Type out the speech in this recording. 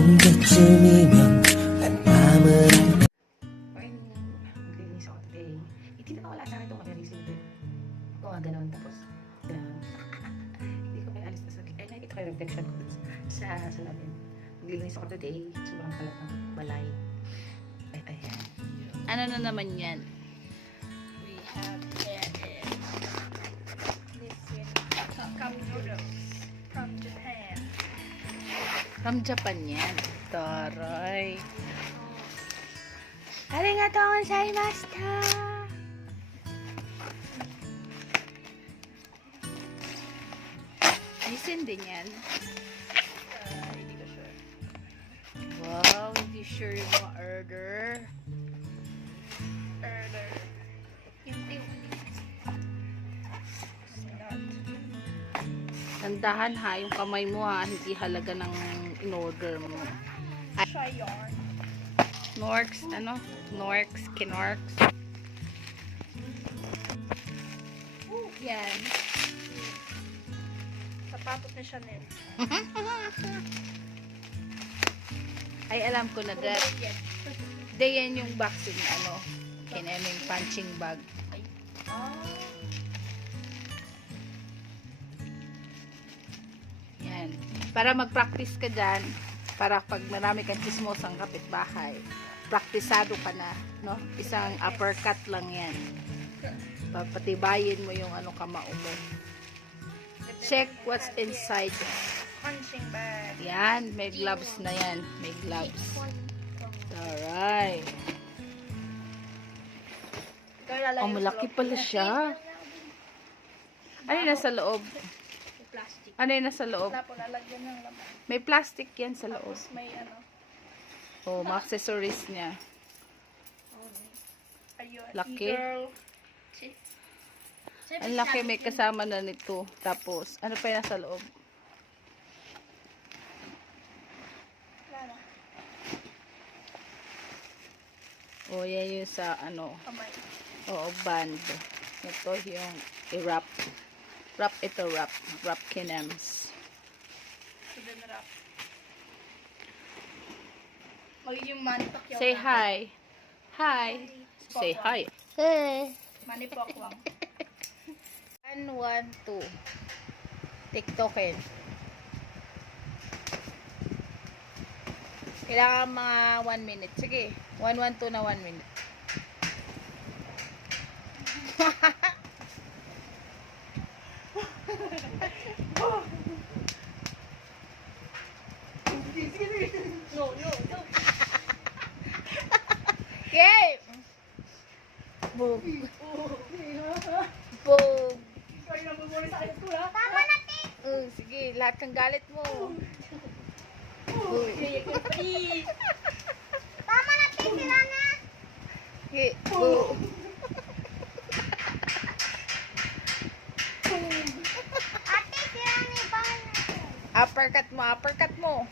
언제쯤이면 내 맘을 알까. Maglinis ako today. Hindi na wala sa akin itong mag-reason din. Gawa ganun tapos hindi ko may alis na sa ay nakikita ko yung reflection ko sa salamin. Maglinis ako today. Sobrang kalat ng balay. Ayan. Ano na naman yan? We have cup noodles from Japan. From Japan yan. Taray. Arigatou gozaimashita. Isin din yan. Hindi ko sure. Wow, hindi sure yung mga order. Order. Hindi ko Tandahan ha, yung kamay mo ha, hindi halaga ng in-order mo. try yarn. Norks, ano? Norks, kinorks. Yan. Sapatos ni Chanel. Ay, alam ko na that. Hindi yan yung boxing, ano, kinaming punching bag. Yan. Para mag-practice ka dyan, para pag marami kang chismosang kapitbahay, praktisado ka na, no? Isang uppercut lang yan. Papatibayin mo yung ano kamao mo. Check what's inside. Punching bag. Yan, may gloves na yan. May gloves. Alright. Oh, malaki pala siya. Ano yung nasa loob? Plastic. Ano yung nasa loob? Wala po, lalagyan ng laman. May plastic yan sa loob. Tapos may ano. Oh, mga accessories niya. Ayun. Laki. E-girl. Ang laki, may kasama na nito. Tapos, ano pa yung nasa loob? Wala na. Oh, yan yung sa ano. Kamay. Oo, band. Ito yung i-wrap. Wrap ito, wrap. Wrap kinems. So then wrap. Magiging money Pacquiao. Say hi. Hi. Say hi. Hey. Money Pacquiao. 1, 1, 2. TikTokin. Kailangan mga 1 minute. Sige. 1, 1, 2 na 1 minute. No, no, no. Game! Boom. Boom. Tama natin! Sige, lahat kang galit mo. Tama natin sila na! Sige, boom. Ate, sila ni bawal natin. Uppercut mo, uppercut mo.